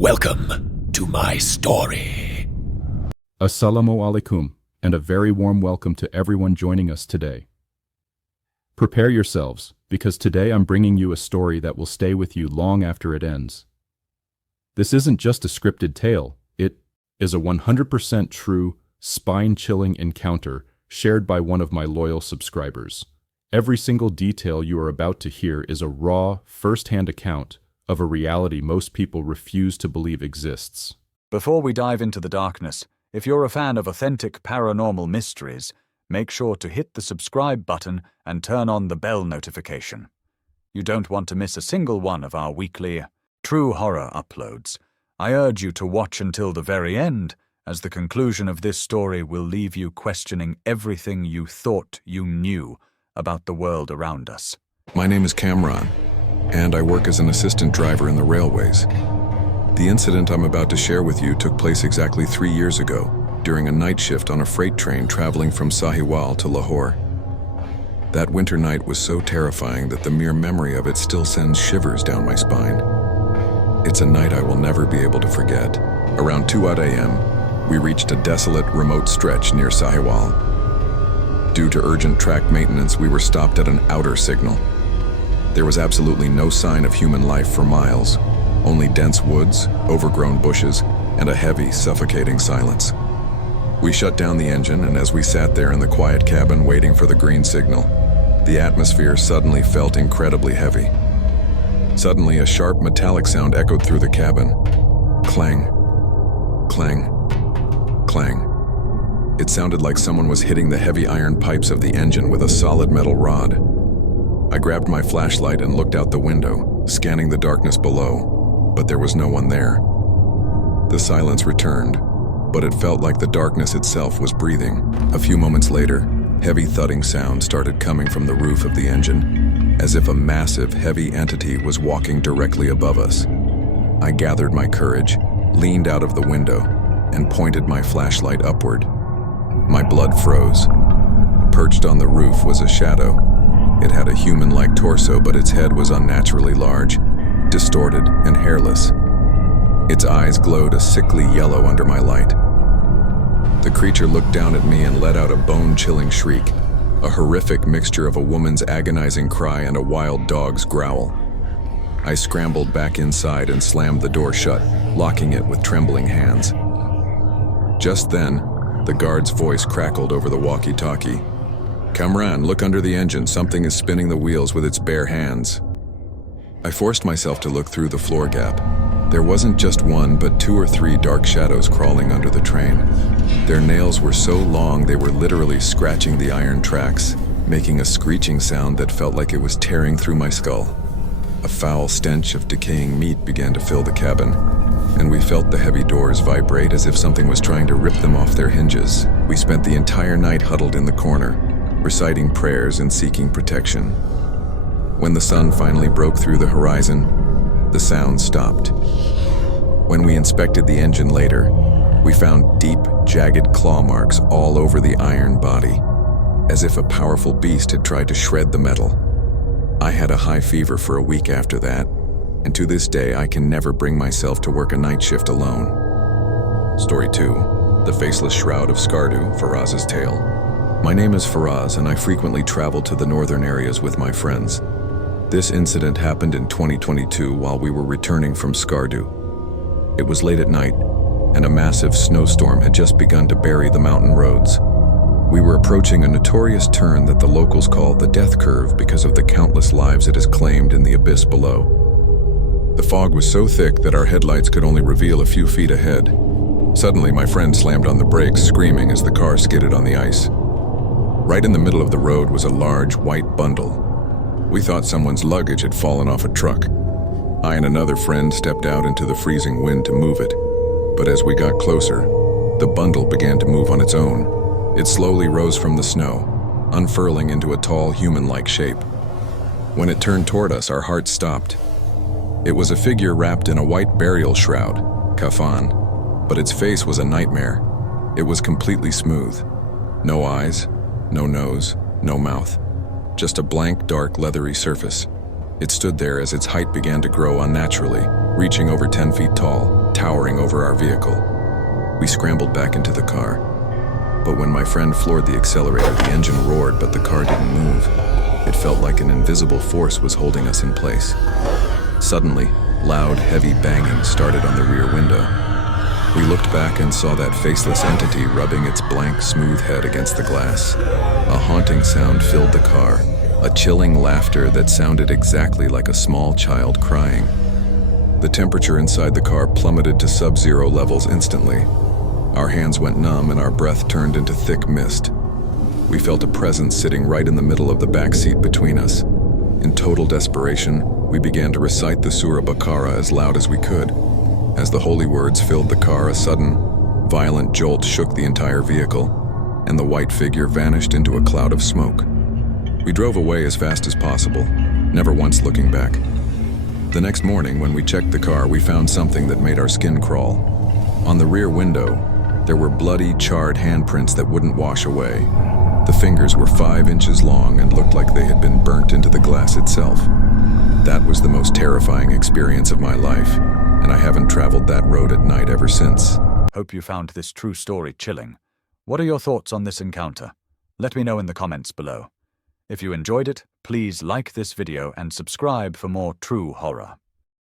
Welcome to my story. Assalamu alaikum, and a very warm welcome to everyone joining us today. Prepare yourselves, because today I'm bringing you a story that will stay with you long after it ends. This isn't just a scripted tale, it is a 100% true, spine-chilling encounter shared by one of my loyal subscribers. Every single detail you are about to hear is a raw, first-hand account of a reality most people refuse to believe exists. Before we dive into the darkness, if you're a fan of authentic paranormal mysteries, make sure to hit the subscribe button and turn on the bell notification. You don't want to miss a single one of our weekly true horror uploads. I urge you to watch until the very end, as the conclusion of this story will leave you questioning everything you thought you knew about the world around us. My name is Kamran, and I work as an assistant driver in the railways. The incident I'm about to share with you took place exactly 3 years ago, during a night shift on a freight train traveling from Sahiwal to Lahore. That winter night was so terrifying that the mere memory of it still sends shivers down my spine. It's a night I will never be able to forget. Around 2 a.m., we reached a desolate, remote stretch near Sahiwal. Due to urgent track maintenance, we were stopped at an outer signal. There was absolutely no sign of human life for miles, only dense woods, overgrown bushes, and a heavy, suffocating silence. We shut down the engine, and as we sat there in the quiet cabin waiting for the green signal, the atmosphere suddenly felt incredibly heavy. Suddenly, a sharp metallic sound echoed through the cabin. Clang, clang, clang. It sounded like someone was hitting the heavy iron pipes of the engine with a solid metal rod. I grabbed my flashlight and looked out the window, scanning the darkness below, but there was no one there. The silence returned, but it felt like the darkness itself was breathing. A few moments later, heavy thudding sound started coming from the roof of the engine, as if a massive, heavy entity was walking directly above us. I gathered my courage, leaned out of the window, and pointed my flashlight upward. My blood froze. Perched on the roof was a shadow. It had a human-like torso, but its head was unnaturally large, distorted, and hairless. Its eyes glowed a sickly yellow under my light. The creature looked down at me and let out a bone-chilling shriek, a horrific mixture of a woman's agonizing cry and a wild dog's growl. I scrambled back inside and slammed the door shut, locking it with trembling hands. Just then, the guard's voice crackled over the walkie-talkie. "Kamran, look under the engine. Something is spinning the wheels with its bare hands." I forced myself to look through the floor gap. There wasn't just one, but 2 or 3 dark shadows crawling under the train. Their nails were so long they were literally scratching the iron tracks, making a screeching sound that felt like it was tearing through my skull. A foul stench of decaying meat began to fill the cabin, and we felt the heavy doors vibrate as if something was trying to rip them off their hinges. We spent the entire night huddled in the corner, reciting prayers and seeking protection. When the sun finally broke through the horizon, the sound stopped. When we inspected the engine later, we found deep, jagged claw marks all over the iron body, as if a powerful beast had tried to shred the metal. I had a high fever for a week after that, and to this day I can never bring myself to work a night shift alone. Story 2. The Faceless Shroud of Scariest, Faraz's Tale. My name is Faraz, and I frequently travel to the northern areas with my friends. This incident happened in 2022 while we were returning from Scariest. It was late at night, and a massive snowstorm had just begun to bury the mountain roads. We were approaching a notorious turn that the locals call the death curve because of the countless lives it has claimed in the abyss below. The fog was so thick that our headlights could only reveal a few feet ahead. Suddenly, my friend slammed on the brakes, screaming as the car skidded on the ice. Right in the middle of the road was a large, white bundle. We thought someone's luggage had fallen off a truck. I and another friend stepped out into the freezing wind to move it. But as we got closer, the bundle began to move on its own. It slowly rose from the snow, unfurling into a tall, human-like shape. When it turned toward us, our hearts stopped. It was a figure wrapped in a white burial shroud, kafan, but its face was a nightmare. It was completely smooth. No eyes, no nose, no mouth. Just a blank, dark, leathery surface. It stood there as its height began to grow unnaturally, reaching over 10 feet tall. towering over our vehicle. We scrambled back into the car. But when my friend floored the accelerator, the engine roared, but the car didn't move. It felt like an invisible force was holding us in place. Suddenly, loud, heavy banging started on the rear window. We looked back and saw that faceless entity rubbing its blank, smooth head against the glass. A haunting sound filled the car, a chilling laughter that sounded exactly like a small child crying. The temperature inside the car plummeted to sub-zero levels instantly. Our hands went numb and our breath turned into thick mist. We felt a presence sitting right in the middle of the back seat between us. In total desperation, we began to recite the Surah Baqarah as loud as we could. As the holy words filled the car, a sudden, violent jolt shook the entire vehicle, and the white figure vanished into a cloud of smoke. We drove away as fast as possible, never once looking back. The next morning, when we checked the car, we found something that made our skin crawl. On the rear window, there were bloody, charred handprints that wouldn't wash away. The fingers were 5 inches long and looked like they had been burnt into the glass itself. That was the most terrifying experience of my life, and I haven't traveled that road at night ever since. Hope you found this true story chilling. What are your thoughts on this encounter? Let me know in the comments below. If you enjoyed it, please like this video and subscribe for more true horror.